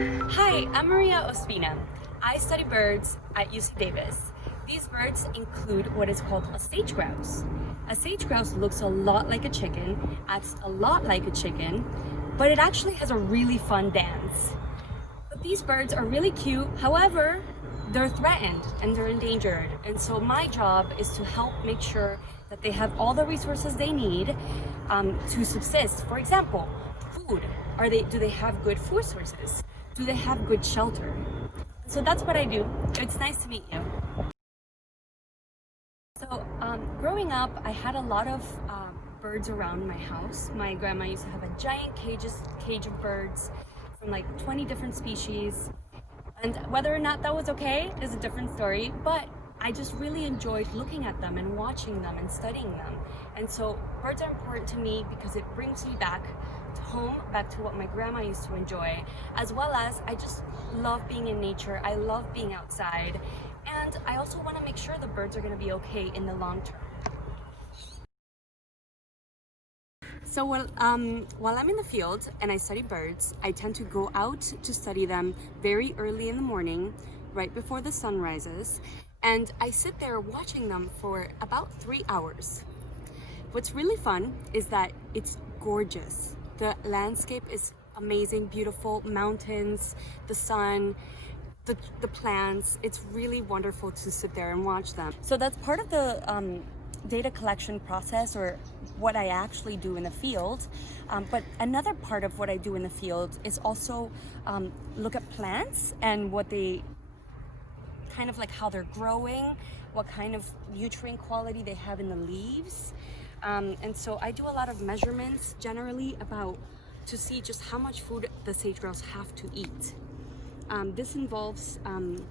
Hi, I'm Maria Ospina. I study birds at UC Davis. These birds include what is called a sage grouse. A sage grouse looks a lot like a chicken, acts a lot like a chicken, but it actually has a really fun dance. But these birds are really cute, however, they're threatened and they're endangered. And so my job is to help make sure that they have all the resources they need to subsist. For example, food. Do they have good food sources? Do they have good shelter? So that's what I do. It's nice to meet you. So growing up, I had a lot of birds around my house. My grandma used to have a giant cage of birds from like 20 different species. And whether or not that was okay is a different story, but I just really enjoyed looking at them and watching them and studying them. And so birds are important to me because it brings me back to home, back to what my grandma used to enjoy, as well as I just love being in nature. I love being outside. And I also want to make sure the birds are going to be okay in the long term. So while I'm in the field and I study birds, I tend to go out to study them very early in the morning, right before the sun rises, and I sit there watching them for about 3 hours. What's really fun is that it's gorgeous. The landscape is amazing, beautiful, mountains, the sun, the plants. It's really wonderful to sit there and watch them. So that's part of the data collection process, or what I actually do in the field. But another part of what I do in the field is also look at plants and what they kind of like how they're growing, what kind of nutrient quality they have in the leaves. And so I do a lot of measurements generally to see just how much food the sage grouse have to eat. This involves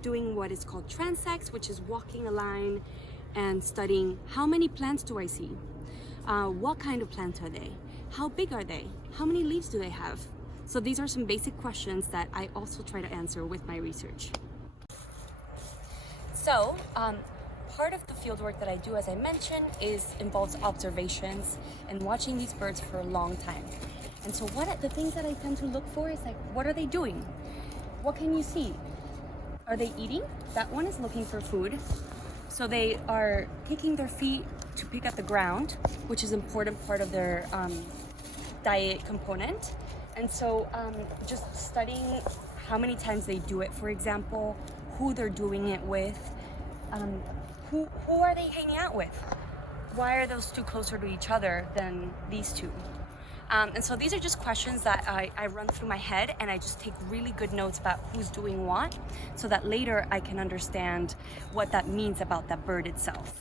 doing what is called transects, which is walking a line and studying how many plants do I see? What kind of plants are they? How big are they? How many leaves do they have? So these are some basic questions that I also try to answer with my research. So part of the field work that I do, as I mentioned, involves observations and watching these birds for a long time. And so the things that I tend to look for is like, what are they doing? What can you see? Are they eating? That one is looking for food. So they are kicking their feet to pick at the ground, which is an important part of their diet component. And so just studying how many times they do it, for example, who they're doing it with, who are they hanging out with? Why are those two closer to each other than these two? And so these are just questions that I run through my head, and I just take really good notes about who's doing what, so that later I can understand what that means about that bird itself.